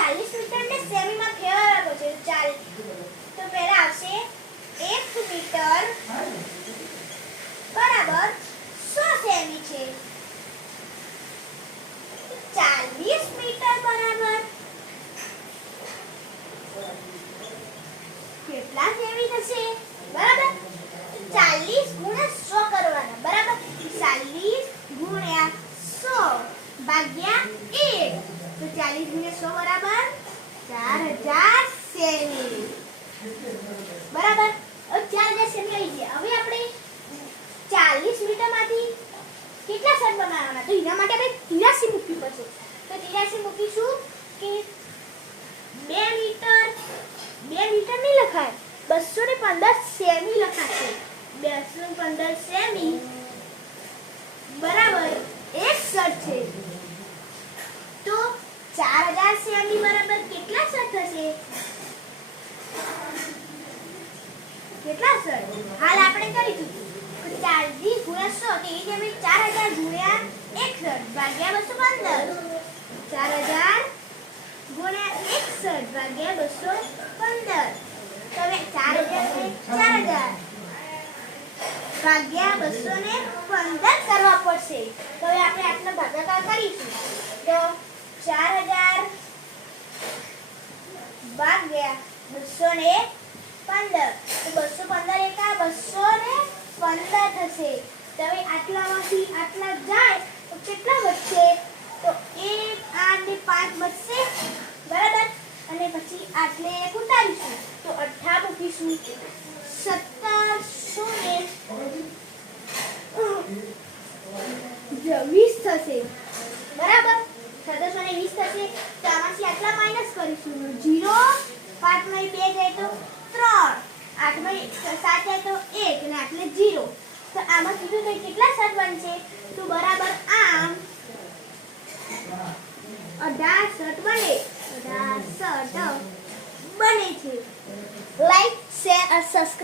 40 મીટરને સેમીમાં ફેરવવો છે. ચાલ તો પહેલા આવશે 1 મીટર બરાબર 100 સેમી છે. 40 મીટર બરાબર કેટલા સેમી થશે? બરાબર 40 ગુણ્યા 100 કરવાના. બરાબર 40 ગુણ્યા 100 ભાગ્યા 1 તો 40 ગુણ્યા 100 બરાબર 4000 સેમી. બરાબર હવે 4000 સેમી આવી ગયા. હવે આપણે 40 મીટરમાંથી કેટલા સેટ બનાવવાના? તો એના માટે આપણે 83 મૂકવી પડશે. તો 83 મૂકીશું કે 2 મીટર નહીં લખાય, 215 સેમી લખાશે. 215 સેમી બરાબર 1 સર છે. તો 4000 સેમી બરાબર કેટલા સર થશે? કેટલા સર? હાલ આપણે કરીશું 40 ગુણ્યા 100 તો એ જે 4000 ગુણ્યા 61 ભાગ્યા 215. 4000 ગુણ્યા 61 ભાગ્યા 215. તો હવે 4000 ભાગ્યા 215 કરવા પડશે. તો હવે આપણે આટલો ભાગાકાર કરીશું. તો 4000 ભાગ્યા 215 તો 215 એકા 215 થશે. તો હવે આટલામાંથી આટલા જાય તો કેટલા વધશે? તો 1 8 ને 5 વધશે. બરાબર અને પછી આટલે ઉતારીશું તો 18 મૂકીશું. 1720 થશે. બરાબર 1720 થશે. તો આમાંથી આટલા માઈનસ કરીશું. 0 5 માં 2 જાય તો 3, 8 માં 7 જાય તો 1 અને આટલે 0. તો આમાં કીધું કે કેટલા સેટ બનશે? તો બરાબર આમ 18 સેટ બને. 18 સેટ બને છે. લાઈક શેર અને સબસ્ક્રાઇબ